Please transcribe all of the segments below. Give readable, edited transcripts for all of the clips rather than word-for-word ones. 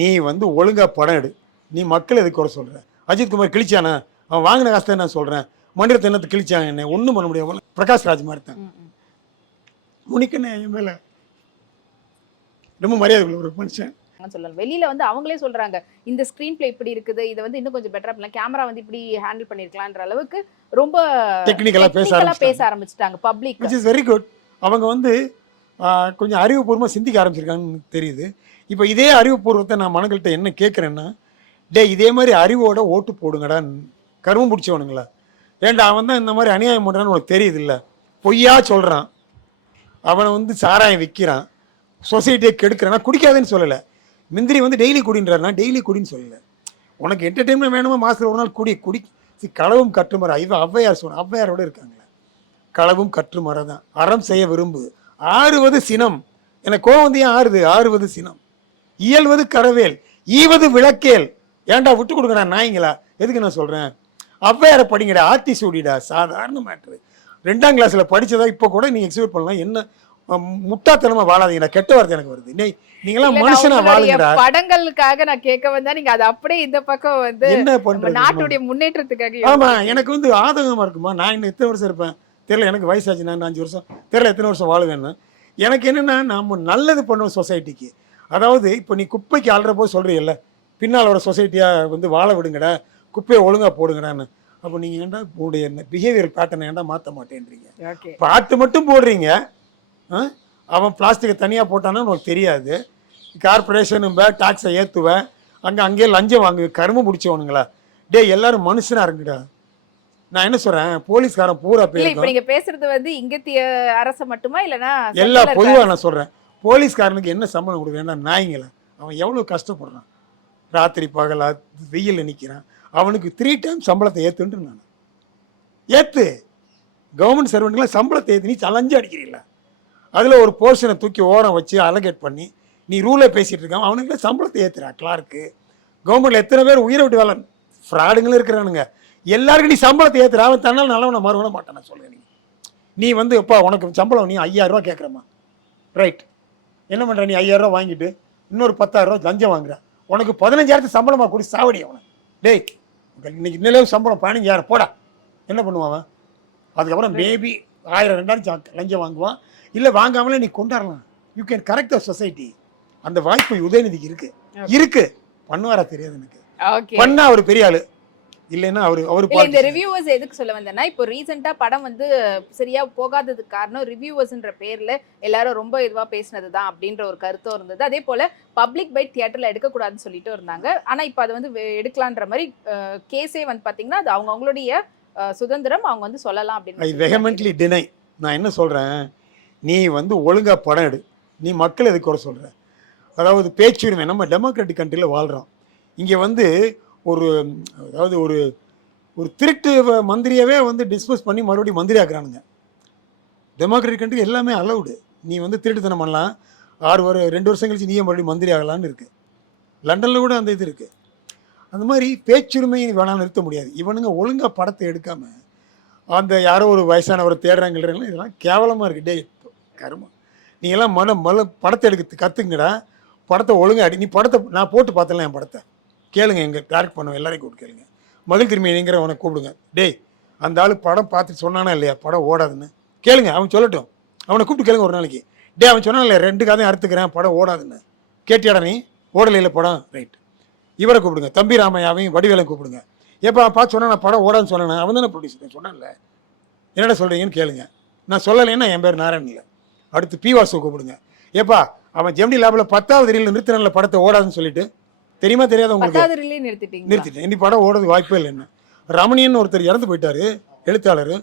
நீ வந்து ஒழுங்காக படம் எடு. நீ மக்கள் எதுக்கு குறை சொல்கிற? அஜித்குமார் கிழிச்சானா? அவன் வாங்கின காசு தான் நான் சொல்கிறேன். மண்டிரத்தை என்னத்தை கிழிச்சாங்க? என்ன ஒன்றும் பண்ண முடியாது. பிரகாஷ் ராஜ் மாதிரி தான். முனிக்கண்ணே என் மேலே ரொம்ப மரியாதை உள்ள ஒரு மனுஷன். சொல்லலாம். வெளியில வந்து அவங்களே சொல்றாங்க, இந்த ஸ்கிரீன் பிளே இப்படி இருக்குது, இதை வந்து இன்னும் கொஞ்சம் பெட்டரா பண்ணலாம், கேமரா வந்து இப்படி ஹேண்டில் பண்ணிருக்கலாம்ன்ற அளவுக்கு ரொம்ப டெக்னிக்கலா பேச ஆரம்பிச்சிட்டாங்க public. which is very good. அவங்க வந்து கொஞ்சம் அறிவுபூர்வமாக சிந்திக்க ஆரம்பிச்சிருக்காங்கன்னு தெரியுது. இப்போ இதே அறிவுபூர்வத்தை நான் மனங்கள்கிட்ட என்ன கேட்குறேன்னா, டே இதே மாதிரி அறிவோட ஓட்டு போடுங்கடா. கருமம் பிடிச்சவனுங்களா? ஏன்டா அவன் தான் இந்த மாதிரி அநியாயம் பண்ணுறான்னு உனக்கு தெரியுது இல்லை? பொய்யா சொல்கிறான், அவனை வந்து சாராயம் விற்கிறான், சொசைட்டியை கெடுக்கிறான்னா குடிக்காதுன்னு சொல்லலை. முந்திரி வந்து டெய்லி குடின்றாருனா டெய்லி குடின்னு சொல்லலை. உனக்கு என்டர்டெயின்மெண்ட் வேணுமா மாதத்தில் ஒரு நாள் குடி. களவும் கற்றுமர இவன் ஔவையார் சொன்ன ஔவையாரோட இருக்காங்களே, களவும் கற்றுமர தான். அறம் செய்ய விரும்பு, ஆறுவது சினம். எனக்கு கோவம் வந்து ஏன் ஆறுது? ஆறுவது சினம், இயல்வது கரவேல், ஈவது விளக்கேல். ஏன்டா விட்டு கொடுங்கடா நாய்ங்களா? எதுக்கு நான் சொல்கிறேன்? ஔவையாரை படிங்கடா, ஆத்தி சூடிடா. சாதாரண மேட்ரு. 2ஆம் கிளாஸில் படித்ததா இப்போ கூட நீங்கள் எக்ஸிக்யூட் பண்ணலாம். என்ன முட்டாத்தனமா வாழாதீங்கடா. கெட்ட வார்த்தை எனக்கு வருது. நீங்களாம் மனுஷனா வாழுங்கடா. படங்களுக்காக நான் கேட்க வந்தா நீங்க அது அப்படியே இந்த பக்கம் வந்து என்ன பண்றது? நாட்டுடைய முன்னேற்றத்துக்காக. ஆமா, எனக்கு வந்து ஆதங்கமா இருக்குமா? நான் இன்னும் எத்தனை வருஷம் இருப்பேன் தெரியல. எனக்கு வயசாச்சு, நான் 5 வருஷம் தெரியல எத்தனை வருஷம் வாழுவேன்னு. எனக்கு என்னன்னா, நம்ம நல்லது பண்ணுவோம் சொசைட்டிக்கு. அதாவது இப்போ நீ குப்பைக்கு ஆள்ற போது சொல்றீல்ல, பின்னால் வர சொசைட்டியா வந்து வாழ விடுங்கடா, குப்பையை ஒழுங்கா போடுங்கடான்னு. அப்போ நீங்கள் ஏன்டா உங்களுடைய பிஹேவியர் பேட்டர்னை ஏன்டா மாற்ற மாட்டேன்றீங்க? பாட்டு மட்டும் போடுறீங்க. அவன் பிளாஸ்டிக்கை தனியாக போட்டானா உனக்கு தெரியாது. கார்பரேஷனும் டாக்ஸை ஏற்றுவேன், அங்கேயே லஞ்சம் வாங்கு. கரும்பு முடிச்சவனுங்களா? டே எல்லாரும் மனுஷனா இருங்கடா. நான் என்ன சொல்றேன், போலீஸ்காரன் பூரா பேர் நீங்க பேசுறது வந்து இங்கத்திய அரசு மட்டுமா இல்லைன்னா எல்லா பொதுவாக நான் சொல்றேன். போலீஸ்காரனுக்கு என்ன சம்பளம் கொடுக்குறேன்னா நாய்ங்களா? அவன் எவ்வளோ கஷ்டப்படுறான், ராத்திரி பகலா வெயிலில் நிற்கிறான். அவனுக்கு 3 டைம் சம்பளத்தை ஏற்றுன்ட்டு நான் ஏற்று. கவர்மெண்ட் சர்வெண்ட்லாம் சம்பளத்தை ஏற்று நீ சலஞ்சு அடிக்கிறீங்களா? அதில் ஒரு போர்ஷனை தூக்கி ஓரம் வச்சு அலகேட் பண்ணி நீ ரூலை பேசிகிட்டு இருக்கான். அவனுக்குலாம் சம்பளத்தை ஏற்றுறா. கிளார்க்கு கவர்மெண்ட்டில் எத்தனை பேர் உயிரை விட்டு வேலை ஃப்ராடுங்களும் இருக்கிறானுங்க. எல்லாருக்கும் நீ சம்பளத்தை ஏற்றுற. அவன் தன்னால் நல்லவனை மறுவன மாட்டான். நான் சொல்கிறேன், நீ வந்து எப்பா உனக்கு சம்பளம் நீ 5000 ரூபா கேட்குறம்மா, ரைட். என்ன பண்ணுற? நீ 5000 ரூபா வாங்கிட்டு இன்னொரு 10,000 ரூபா லஞ்சம் வாங்குற. உனக்கு 15,000 சம்பளமாக கூடி சாவடி அவனை. டேய் இன்னைக்கு இன்னும் சம்பளம் 15,000 போடா. என்ன பண்ணுவான்? அதுக்கப்புறம் மேபி 1000 2000 லஞ்சம் வாங்குவான். இல்லை வாங்காமலே நீ கொண்டாடலாம். You can correct the society. அந்த வாய்ப்பு உதயநிதிக்கு இருக்கு. பண்ணுவாரா தெரியாது எனக்கு. பண்ணா அவர் பெரிய ஆளு. இல்லைன்னா அவரு இந்த ரிவ்யூவர்ஸ் எதுக்கு சொல்ல வந்தேன்னா, இப்போ ரீசெண்டா படம் வந்து சரியா போகாததுக்கு காரணம் ரிவ்யூவர்ஸ்ன்ற பேர்ல எல்லாரும் ரொம்ப இதுவா பேசினதுதான் அப்படின்ற ஒரு கருத்தும் இருந்தது. அதே போல பப்ளிக் பைட் தியேட்டர்ல எடுக்கக்கூடாதுன்னு சொல்லிட்டு இருந்தாங்க. ஆனா இப்போ அதை வந்து எடுக்கலான்ற மாதிரி கேஸே வந்து பாத்தீங்கன்னா அது அவங்களுடைய சுதந்திரம், அவங்க வந்து சொல்லலாம் அப்படின்னு. ஐ வெஹமென்ட்லி டினை. நான் என்ன சொல்றேன், நீ வந்து ஒழுங்கா படம் எடு. நீ மக்கள் எதுக்கு குறை சொல்ற? அதாவது பேச்சுரிமை. நம்ம டெமோக்ராட்டிக் கண்ட்ரியில் வாழ்கிறோம். இங்கே வந்து அதாவது ஒரு திருட்டு மந்திரியவே வந்து டிஸ்போஸ் பண்ணி மறுபடியும் மந்திரி ஆக்குறானுங்க. டெமோக்ராட்டிக் கண்ட்ரி எல்லாமே அலவுடு. நீ வந்து திருட்டுத்தனம் பண்ணலாம். 2 வருஷம் கழிச்சு நீயே மறுபடியும் மந்திரி ஆகலான்னு இருக்குது. லண்டனில் கூட அந்த இது இருக்குது. அந்த மாதிரி பேச்சுரிமையை வேணாலும் நிறுத்த முடியாது. இவனுங்க ஒழுங்காக படத்தை எடுக்காமல் அந்த யாரோ ஒரு வயசானவரை தேடுறாங்கள்லாம் இதெல்லாம் கேவலமாக இருக்குது. டே கருமா, நீங்கள்லாம் படத்தை எடுக்க கற்றுங்கடா. படத்தை ஒழுங்காக அடி. நீ படத்தை நான் போட்டு பார்த்தலாம். என் படத்தை கேளுங்க, எங்கள் டேரக்ட் பண்ணுவேன், எல்லாரையும் கூப்பிட்டு கேளுங்க. மகிழ் திரும்பிங்கிற அவனை கூப்பிடுங்க. டேய் அந்த ஆள் படம் பார்த்துட்டு சொன்னானா இல்லையா படம் ஓடாதுன்னு கேளுங்க. அவன் சொல்லட்டும், அவனை கூப்பிட்டு கேளுங்க ஒரு நாளைக்கு. டே அவன் சொன்னான் இல்லையா 2 கதையும் அறுத்துக்கிறேன் படம் ஓடாதுன்னு. கேட்டியாடா நீ? ஓடலையில் படம், ரைட். இவரை கூப்பிடுங்க, தம்பி ராமையாவையும் வடிவேலையும் கூப்பிடுங்க. எப்போ பார்த்து சொன்னா நான் படம் ஓடாதுன்னு சொன்னேன். அவன் தானே ப்ரொடியூசர் சொன்னான்ல. என்னடா சொல்கிறீங்கன்னு கேளுங்க. நான் சொல்லலைன்னா என் பேர் நாராயணன் இல்லை. அடுத்து பிவாசுவை கூப்பிடுங்க. ஏப்பா அவன் ஜெமினி லேபில் 10வது ரீல் நிறுத்தினால படத்தை ஓடாதுன்னு சொல்லிட்டு தெரியுமா தெரியாத உங்களுக்கு? நிறுத்திட்டேன். இனி படம் ஓடுறதுக்கு வாய்ப்பே இல்லை. என்ன ரமணியன் ஒருத்தர் இறந்து போயிட்டாரு, எழுத்தாளர்.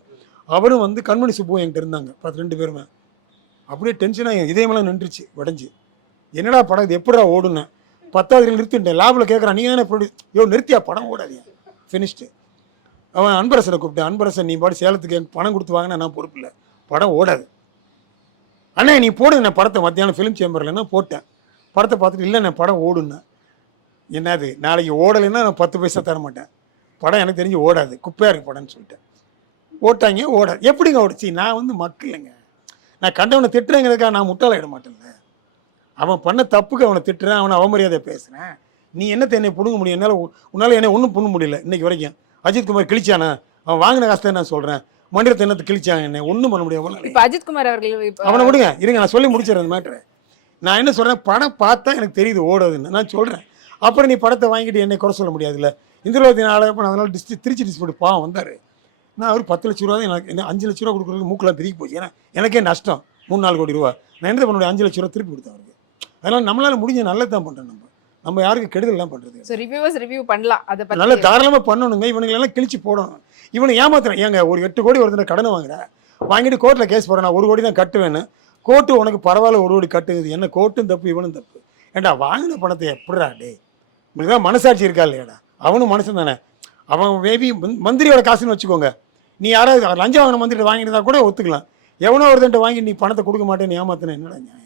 அவரும் வந்து கண்மணி சுப்பு என்கிட்ட இருந்தாங்க. 2 பேருமே அப்படியே டென்ஷனாக இதயமெல்லாம் நின்றுச்சு உடஞ்சி. என்னடா படம் இது எப்படா ஓடுன்னு 10வது ரீல் நிறுத்திட்டேன். லேபில் கேட்குறான், நீங்கள் தானே ப்ரொடியூஸ் நிறுத்தியா படம் ஓடாதியா ஃபினிஷ்டு. அவன் அன்பரசனை கூப்பிட்டேன். அன்பரசன் நீ பாட்டு சேலத்துக்கு எனக்கு பணம் கொடுத்து வாங்கினா நான் பொறுப்பு இல்லை, படம் ஓடாது. அண்ணே நீ போடுங்க நான் படத்தை மத்தியானம் ஃபிலிம் சேம்பர்லன்னா போட்டேன். படத்தை பார்த்துட்டு இல்லை நான் படம் ஓடுன்னு. என்னது நாளைக்கு ஓடலைன்னா நான் 10 பைசா தர மாட்டேன். படம் எனக்கு தெரிஞ்சு ஓடாது, குப்பையாக இருக்குது படம்னு சொல்லிட்டேன். ஓட்டாங்க, ஓடாது. எப்படிங்க ஓடிச்சு? நான் வந்து மக்கள் இல்லைங்க. நான் கண்டவனை திட்டுறேங்கிறதுக்காக நான் முட்டாளாயிட மாட்டேன்ல. அவன் பண்ண தப்புக்கு அவனை திட்டுறேன், அவனை அவமரியாதை பேசுகிறேன். நீ என்னத்தை என்னை பிடுங்க முடியும்? உன்னால் என்னை ஒன்றும் பண்ண முடியல இன்னைக்கு வரைக்கும். அஜித்குமார் கிழிச்சானா? அவன் வாங்கின காசு தான் நான் சொல்கிறேன். மண்டிரத்தை என்னத்தை கிழிச்சாங்க, என்னை ஒன்றும் பண்ண முடியாது. இப்போ அஜித்குமார் அவர்கள் அவனை விடுங்க, இருங்க நான் சொல்லி முடிச்சிடறேன் அந்த மேட்ரு. நான் என்ன சொல்கிறேன், படம் பார்த்தா எனக்கு தெரியுது ஓடுதுன்னு நான் சொல்கிறேன். அப்புறம் நீ படத்தை வாங்கிட்டு என்னை குறை சொல்ல முடியாதுல்ல. இந்திரவதி நாளப்போ அதனால் திருச்சி டிஸ்ட்ரிபியூட் பாவம் வந்தார். நான் அவர் 10 லட்ச ரூபா தான் எனக்கு, என்ன 5 லட்ச ரூபா கொடுக்குறதுக்கு மூக்கெல்லாம் பிரிக்கி போச்சு. ஏன்னா எனக்கே நஷ்டம் 3-4 கோடி ரூபா. நான் என்ன பண்ண 5 லட்ச ரூபா திருப்பி கொடுத்தேன் அவருக்கு. அதனால் நம்மளால் முடிஞ்ச நல்லது தான் பண்ணுறோம். நம்ம யாருக்கு கெடுதல்லாம் பண்ணுறது. ஸோ ரிவ்யூவர்ஸ் ரிவ்யூ பண்ணலாம், அதை பற்றி நல்லா தாராளமாக பண்ணணுங்க. இவனுங்களெல்லாம் கிழிச்சு போடணும். இவனை ஏமாத்துறேன். ஏங்க ஒரு 8 கோடி ஒருத்தனை கடனை வாங்குறேன், வாங்கிட்டு கோர்ட்டில் கேஸ் போடுறேன். நான் 1 கோடி தான் கட்டுவேன்னு. கோர்ட்டு உனக்கு பரவாயில்ல 1 கோடி கட்டுது. என்ன கோர்ட்டும் தப்பு இவனும் தப்பு. ஏண்டா வாங்கின பணத்தை எப்படிடா டே, உங்களுக்கு தான் மனசாட்சி இருக்கா இல்லையாடா? அவனும் மனுஷன் தானே. அவன் மேபி மந்திரியோட காசுன்னு வச்சுக்கோங்க. நீ யாராவது லஞ்சம் வாங்கின மந்திரிட்ட வாங்கியிருந்தா கூட ஒத்துக்கலாம். எவனோ ஒருத்தன்ட்ட வாங்கி நீ பணத்தை கொடுக்க மாட்டேன்னு ஏமாத்தின என்னடா நியாயம்?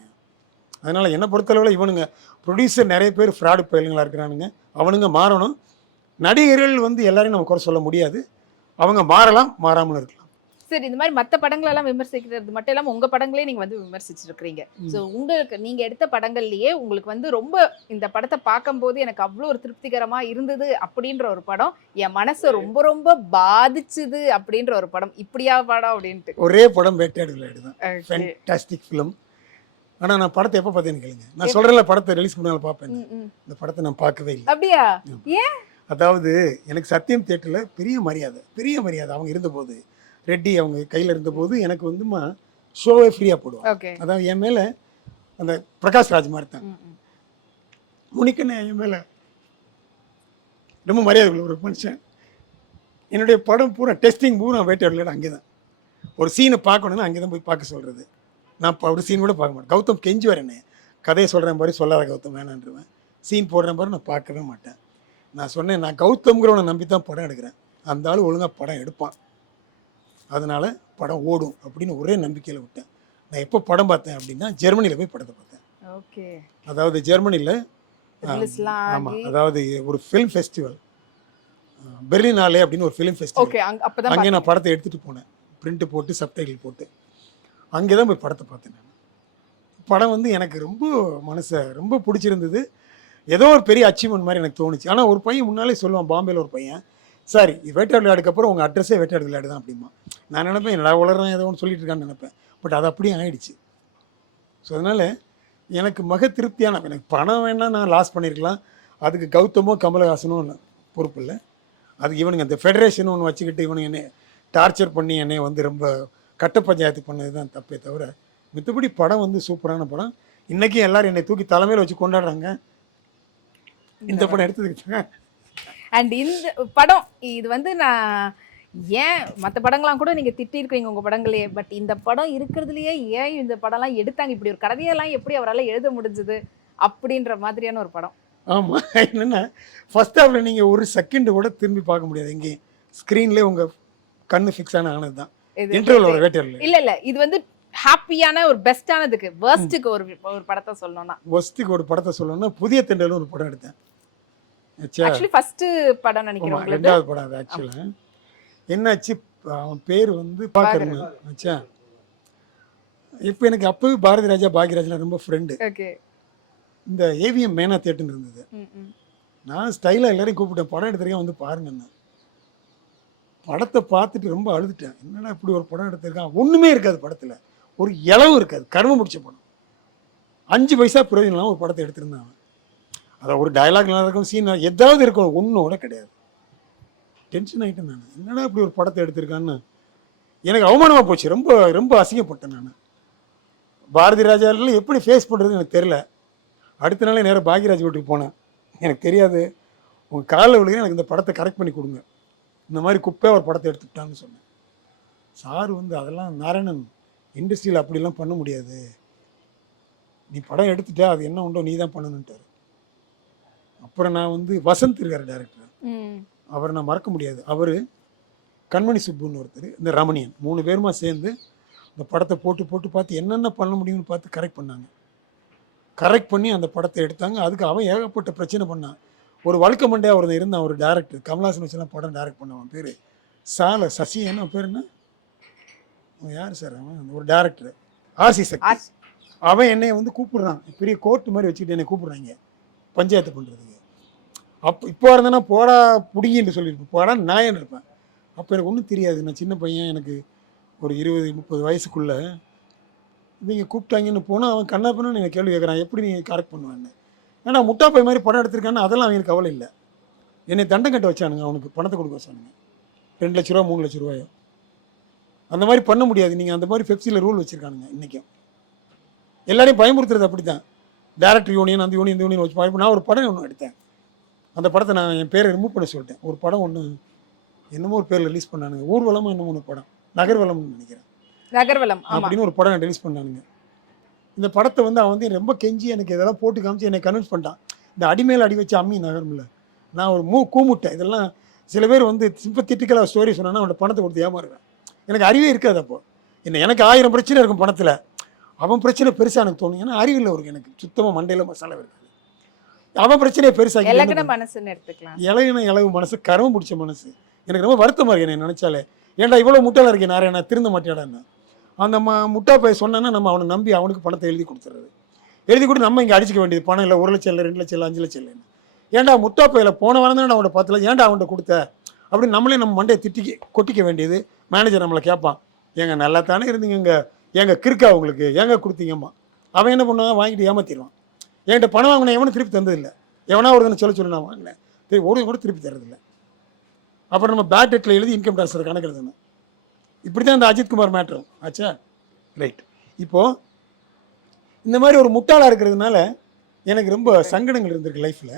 அதனால் என்னை பொறுத்தளவில் இவனுங்க ப்ரொடியூசர் நிறைய பேர் ஃப்ராடு பயலுங்களாக இருக்கிறானுங்க. அவனுங்க மாறணும். நடிகர்கள் எல்லாரையும் நம்ம குறை சொல்ல முடியாது. அவங்க மாறலாம், மாறாமல் இருக்கலாம். சரி, இந்த மாதிரி மற்ற படங்களெல்லாம் விமர்சிக்கிறது மட்டும் இல்லாமல் உங்கள் படங்களே நீங்கள் விமர்சிச்சிருக்கிறீங்க. ஸோ உங்களுக்கு நீங்கள் எடுத்த படங்கள்லேயே உங்களுக்கு ரொம்ப இந்த படத்தை பார்க்கும்போது எனக்கு அவ்வளோ ஒரு திருப்திகரமாக இருந்தது அப்படின்ற ஒரு படம், என் மனசை ரொம்ப ரொம்ப பாதிச்சுது அப்படின்ற ஒரு படம், இப்படியா படம் அப்படின்ட்டு ஒரே படம் வேட்டையாடு விளையாடு தான். Fantastic film. ஆனால் நான் படத்தை எப்போ பார்த்தேன்னு கேளுங்க. நான் சொல்கிறேன்ல, படத்தை ரிலீஸ் பண்ணாலும் பார்ப்பேன். இந்த படத்தை நான் பார்க்கவே இல்லை. அப்படியா? ஏன்? அதாவது எனக்கு சத்தியம் தியேட்டரில் பெரிய மரியாதை அவங்க இருந்தபோது, ரெட்டி அவங்க கையில் இருந்தபோது எனக்கு ஷோவே ஃப்ரீயாக போடுவாங்க. அதாவது என் மேலே அந்த பிரகாஷ் ராஜ் மாதிரி தான் முனிக்கண்ணே என் மேலே ரொம்ப மரியாதை உள்ள ஒரு மனுஷன். என்னுடைய படம் பூரா டெஸ்டிங் பூரா வேட்டையாடு விளையாட அங்கே தான். ஒரு சீனை பார்க்கணுன்னா அங்கே தான் போய் பார்க்க சொல்கிறது. நான் இப்போ ஒரு சீன் கூட பார்க்க மாட்டேன். கௌதம் கெஞ்சுவார் என்னை, கதையை சொல்கிறேன் பாரு, சொல்லாத கௌதம் வேணான்றுவேன். சீன் போடுறேன் பாரு, நான் பார்க்கவே மாட்டேன். நான் சொன்னேன், நான் கௌதம்ங்கிறவனை நம்பி தான் படம் எடுக்கிறேன். அந்த ஆள் ஒழுங்காக படம் எடுப்பான், அதனால் படம் ஓடும் அப்படின்னு ஒரே நம்பிக்கையில் விட்டேன். நான் எப்போ படம் பார்த்தேன் அப்படின்னா ஜெர்மனியில் போய் படத்தை பார்த்தேன். ஓகே. அதாவது ஜெர்மனியில், ஆமாம், அதாவது ஒரு ஃபிலிம் ஃபெஸ்டிவல், பெர்லினாலே அப்படின்னு ஒரு ஃபிலிம் ஃபெஸ்டிவல். அங்கே நான் படத்தை எடுத்துகிட்டு போனேன், பிரிண்ட்டு போட்டு சப்டைட்டில் போட்டு. அங்கே தான் போய் படத்தை பார்த்தேன் நான். படம் எனக்கு ரொம்ப மனசை ரொம்ப பிடிச்சிருந்தது. ஏதோ ஒரு பெரிய அச்சீவ்மெண்ட் மாதிரி எனக்கு தோணுச்சு. ஆனால் ஒரு பையன் முன்னாலே சொல்லுவான், பாம்பேயில் ஒரு பையன், சார் வேட்டையாடு விளையாடுக்கு அப்புறம் உங்கள் அட்ரஸே வேட்டையாடு விளையாடு தான் அப்படிமா. நான் நினைப்பேன், என்னடா வளர்றேன் ஏதோ ஒன்று சொல்லிட்டு இருக்கான்னு நினைப்பேன். பட் அது அப்படியே ஆயிடுச்சு. ஸோ அதனால் எனக்கு திருப்தியான, எனக்கு பணம் வேணால் நான் லாஸ் பண்ணியிருக்கலாம். அதுக்கு கௌதமோ கமலஹாசனோ பொறுப்பு இல்லை. அதுக்கு இவனுங்க அந்த ஃபெடரேஷன் ஒன்று வச்சுக்கிட்டு இவனுங்க என்னை டார்ச்சர் பண்ணி என்னை ரொம்ப கட்ட பஞ்சாயத்து பண்ணது தான் தப்பே தவிர, மித்தபடி படம் சூப்பரான படம். இன்றைக்கி எல்லோரும் என்னை தூக்கி தலைமையில் வச்சு கொண்டாடுறாங்க இந்த படம் எடுத்ததுக்கு. அண்ட் இந்த படம் இது நான் ஏன் மற்ற படங்கள்லாம் கூட நீங்கள் திட்டிருக்கீங்க உங்கள் படங்களே, பட் இந்த படம் இருக்கிறதுலையே ஏன் இந்த படம்லாம் எடுத்தாங்க, இப்படி ஒரு கதையெல்லாம் எப்படி அவரால் எழுத முடிஞ்சது அப்படின்ற மாதிரியான ஒரு படம். ஆமாம், என்னென்னா ஃபர்ஸ்ட் ஹாஃபில் நீங்கள் ஒரு செகண்டு கூட திரும்பி பார்க்க முடியாது. எங்கேயும் ஸ்க்ரீன்லேயே உங்கள் கண்ணு ஃபிக்ஸ் ஆனது தான் இன்டர்வல் வேட்டையாடல. இல்லை இது ஹாப்பியான ஒரு பெஸ்டானதுக்கு வர்ஸ்ட்டுக்கு ஒரு படத்தை சொல்லணும்னா, வர்ஸ்ட்டுக்கு ஒரு படத்தை சொல்லணும்னா புதிய தென்றல் ஒரு படம் எடுத்தேன். ஆக்சுவலி ஃபர்ஸ்ட் படம் நினைக்கிறேன், ரெண்டாவது படம் அது. ஆக்சுவலாக என்னாச்சு, அவன் பேர் பார்க்கறேன் ஆச்சா. இப்போ எனக்கு அப்போவே பாரதி ராஜா பாக்யராஜ்லாம் ரொம்ப ஃப்ரெண்டு. இந்த ஏவிஎம் மேனா தியேட்டர்னு இருந்தது. நான் ஸ்டைலாக எல்லாரையும் கூப்பிட்டேன், படம் எடுத்திருக்கேன் பாருங்கன்னு. படத்தை பார்த்துட்டு ரொம்ப அழுதுட்டேன். என்னடா இப்படி ஒரு படம் எடுத்திருக்கான், ஒன்றுமே இருக்காது படத்தில், ஒரு இளவு இருக்காது, கரும முடிச்ச படம். 5 பைசா பிரயோஜனம் ஒரு படத்தை எடுத்திருந்தாங்க. அதை ஒரு டயலாக் நல்லா இருக்கும், சீன் எதாவது இருக்கும், ஒன்றோட கிடையாது. டென்ஷன் ஆகிட்டேன் நான், என்னடா இப்படி ஒரு படத்தை எடுத்திருக்கான்னு. எனக்கு அவமானமாக போச்சு, ரொம்ப ரொம்ப அசிங்கப்பட்டேன் நான். பாரதி ராஜாவில் எப்படி ஃபேஸ் பண்ணுறதுன்னு எனக்கு தெரில. அடுத்த நாளே நேராக பாக்யராஜ் வீட்டுக்கு போனேன். எனக்கு தெரியாது, உங்கள் காலில் விழுக எனக்கு இந்த படத்தை கரெக்ட் பண்ணி கொடுங்க, இந்த மாதிரி குப்பையாக ஒரு படத்தை எடுத்துக்கிட்டான்னு சொன்னேன். சார் அதெல்லாம் நாராயணன், இண்டஸ்ட்ரியில் அப்படிலாம் பண்ண முடியாது, நீ படம் எடுத்துட்டா அது என்ன உண்டோ நீ தான் பண்ணணுன்ட்டார். அப்புறம் நான் வசந்த் இருக்கார் டைரக்டர், அவரை நான் மறக்க முடியாது. அவர் கண்மணி சுப்புன்னு ஒருத்தர், இந்த ரமணியன், 3 பேருமா சேர்ந்து இந்த படத்தை போட்டு போட்டு பார்த்து என்னென்ன பண்ண முடியும்னு பார்த்து கரெக்ட் பண்ணாங்க. கரெக்ட் பண்ணி அந்த படத்தை எடுத்தாங்க. அதுக்கு அவன் ஏகப்பட்ட பிரச்சனை பண்ணான். ஒரு வழுக்க மண்டையாக ஒருத்தன் இருந்தான், ஒரு டேரக்டர், கமல்ஹாசன் வச்சுலாம் படம் டைரக்ட் பண்ணவன், பேர் சசி, என்ன பேர் என்ன, யார் சார் அவன், ஒரு டேரக்டர், ஆர்சி சக்தி. அவன் என்னை வந்து கூப்பிடுறான், பெரிய கோர்ட்டு மாதிரி வச்சுக்கிட்டு என்னை கூப்பிடுறாங்க பஞ்சாயத்து பண்ணுறதுக்கு. இப்போ இருந்தேன்னா போடா புடிங்கின்னு சொல்லியிருப்பேன், போடா நாயன்னு இருப்பேன். அப்போ எனக்கு ஒன்றும் தெரியாது, நான் சின்ன பையன், எனக்கு ஒரு 20-30 வயசுக்குள்ளே இவங்க கூப்பிட்டாங்கன்னு போனால் அவன் கண்ணாப்பன்னு என்னை கேள்வி கேட்குறான், எப்படி நீ கரெக்ட் பண்ணுவேன்னு. ஏன்னா முட்டா பை மாதிரி படம் எடுத்திருக்கான்னு அதெல்லாம் அவங்களுக்கு கவலை இல்லை. என்னை தண்டம் கட்ட வச்சானுங்க, அவனுக்கு பணத்தை கொடுக்க வச்சானுங்க, 2 லட்ச ரூபா 3 லட்ச ரூபாயோ. அந்த மாதிரி பண்ண முடியாது. நீங்கள் அந்த மாதிரி பெப்சியில் ரூல் வச்சுருக்கானுங்க இன்றைக்கும். எல்லாரையும் பயமுறுத்துறது அப்படி தான். டேரக்டர் யூனியன், அந்த யூனியன், இந்த யூனியன் வச்சு பயப்பட. நான் ஒரு படம் ஒன்று எடுத்தேன், அந்த படத்தை நான் என் பேரை ரிமூவ் பண்ண சொல்லிட்டேன். ஒரு படம் ஒன்று என்னமோ ஒரு பேரில் ரிலீஸ் பண்ணானுங்க, ஊர்வலமாக என்னமோ ஒன்று படம், நகர்வலம்னு நினைக்கிறேன், நகர்வலம் அப்படின்னு ஒரு படம் ரிலீஸ் பண்ணானுங்க. இந்த படத்தை வந்து அவன் வந்து ரொம்ப கெஞ்சி எனக்கு இதெல்லாம் போட்டு காமிச்சு என்னை கன்வின்ஸ் பண்ணிட்டான். இந்த அடிமேல் அடி வச்சு அம்மி நகரமில்ல, நான் ஒரு கூமுட்டேன். இதெல்லாம் சில பேர் வந்து சிம்பத்திட்டிக்கலாக ஸ்டோரி சொன்னான்னா அவன் பணத்தை கொடுத்து ஏமாறுவேன். எனக்கு அறிவே இருக்காது. அப்போ எனக்கு 1000 பிரச்சனை இருக்கும் பணத்தில், அவன் பிரச்சனை பெருசாக எனக்கு தோணும். ஏன்னா அறிவில்லை அவருக்கு, எனக்கு சுத்தமாக மண்டையில் மசாலா இருக்காது. அவன் பிரச்சனையை பெருசாக இலகுன மனசுன்னு எடுத்துக்கலாம். இளவு மனசு, கரவும் பிடிச்ச மனசு. எனக்கு ரொம்ப வருத்தமாக இருக்கு என்னை நினச்சாலே. ஏன்டா இவ்வளோ முட்டாளாக இருக்கேன் நாரே, நான் திருந்த மாட்டேடான்னு. அந்த முட்டா போய் சொன்னேன்னா நம்ம அவனை நம்பி அவனுக்கு பணத்தை எழுதி கொடுத்துறது. எழுதி கொடுத்து நம்ம இங்கே அடிச்சிக்க வேண்டியது, பணம் இல்லை 1 லட்சம் இல்லை 2 லட்சம் இல்லை 5 லட்சம் இல்லைன்னு. ஏன்டா முட்டா பையில் போன வாரம் தான் அவனை 10 லட்சம் ஏன்டா அவன்கிட்ட கொடுத்த அப்படின்னு நம்மளே நம்ம மண்டையை கொட்டிக்க வேண்டியது. மேனேஜர் நம்மளை கேட்பான், ஏங்க நல்லா தானே இருந்தீங்க, ஏங்க கிறுக்கா உங்களுக்கு ஏங்க கொடுத்தீங்கம்மா. அவன் என்ன பண்ணுவான், வாங்கிட்டு ஏமாத்திடுவான். என்கிட்ட பணம் வாங்கினா எவனும் திருப்பி தந்ததில்லை. எவனா ஒருத்தனை சொல்லி நான் வாங்கினேன், ஒரு கூட திருப்பி தரதில்லை. அப்புறம் நம்ம பேட் டெட்டில் எழுதி இன்கம் டேக்ஸ் கணக்கு எழுதணும். இப்படி தான் இந்த அஜித்குமார் மேட்ரு ஆச்சா. ரைட். இப்போது இந்த மாதிரி ஒரு முட்டாளாக இருக்கிறதுனால எனக்கு ரொம்ப சங்கடங்கள் இருந்திருக்கு லைஃப்பில்.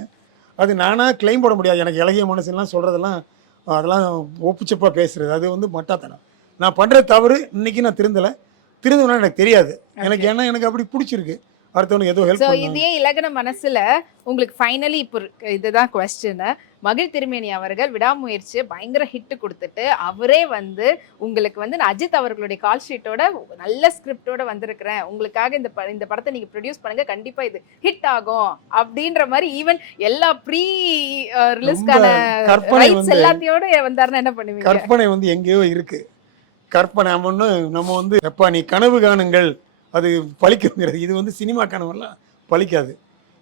அது நானாக கிளைம் போட முடியாது. எனக்கு இலகிய மனசுலாம் சொல்கிறதெல்லாம் அதெல்லாம் ஒப்புச்சப்பாக பேசுகிறது, அது வந்து மட்டாத்தனம். நான் பண்ணுற தவறு இன்றைக்கி நான் திருந்தனா எனக்கு தெரியாது. எனக்கு ஏன்னா எனக்கு அப்படி பிடிச்சிருக்கு அடுத்தவனுக்கு ஏதோ ஹெல்ப் பண்ணணும். இதே இலகுன மனசுல உங்களுக்கு ஃபைனலி இப்போ இதுதான் கொஸ்டின். மகிழ் திருமேனி அவர்கள் விடாமுயற்சி பயங்கர ஹிட் கொடுத்துட்டு அவரே வந்து உங்களுக்கு வந்து நான் அஜித் அவர்களுடைய கால் ஷீட்டோட நல்ல ஸ்கிரிப்டோட வந்திருக்கிறேன், உங்களுக்காக இந்த படத்தை நீங்க ப்ரொடியூஸ் பண்ணுங்க, கண்டிப்பா இது ஹிட் ஆகும் அப்படின்ற மாதிரி ஈவன் எல்லா ப்ரீ ரிலீஸ்க்கான ரைட்ஸ் எல்லாத்தையோட வந்தாருன்னா என்ன பண்ணுவீங்க? கற்பனை வந்து எங்கேயோ இருக்கு. கற்பனை நம்ம வந்து எப்பா நீ கனவு காணுங்கள் அது பழிக்குங்கிறது. இது வந்து சினிமா கனவெல்லாம் பழிக்காது.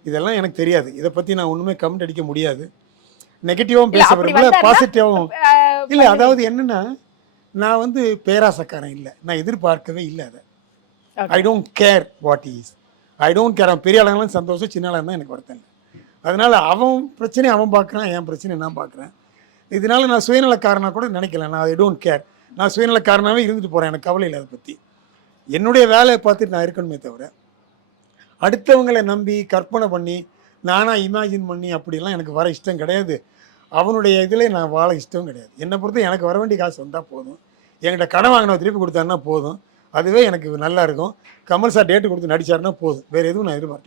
இதெல்லாம் எனக்கு தெரியாது. இதை பற்றி நான் ஒன்றுமே கமெண்ட் அடிக்க முடியாது. நெகட்டிவாகவும் பேச விரும்பல, பாசிட்டிவாகவும் இல்லை. அதாவது என்னென்னா, நான் வந்து பேராசக்காரன் இல்லை, நான் எதிர்பார்க்கவே இல்லை அதை. I don't care what is, I don't care. அவன் பெரிய ஆளுங்களும் சந்தோஷம், சின்ன ஆளுங்க தான் எனக்கு வருத்தம் இல்லை. அதனால் அவன் பிரச்சனையை அவன் பார்க்குறான், என் பிரச்சனையை நான் பார்க்குறேன். இதனால நான் சுயநலக்காரனாக கூட நினைக்கல. நான் ஐ டோன்ட் கேர். நான் சுயநலக்காரனாகவே இருந்துட்டு போகிறேன், எனக்கு கவலை இல்லை அதை பற்றி. என்னுடைய வேலையை பார்த்துட்டு நான் இருக்கணுமே தவிர அடுத்தவங்களை நம்பி கற்பனை பண்ணி நானாக இமேஜின் பண்ணி அப்படிலாம் எனக்கு வர இஷ்டம் கிடையாது. அவனுடைய இதில் நான் வாழ இஷ்டம் கிடையாது. என்னை பொறுத்து எனக்கு வர வேண்டிய காசு வந்தால் போதும், என்கிட்ட கடன் வாங்கினவன் திருப்பி கொடுத்தாருன்னா போதும், அதுவே எனக்கு நல்லா இருக்கும். கமல் சார் டேட்டு கொடுத்து நடித்தாருன்னா போதும், வேறு எதுவும் நான் எதிர்பார்க்கல.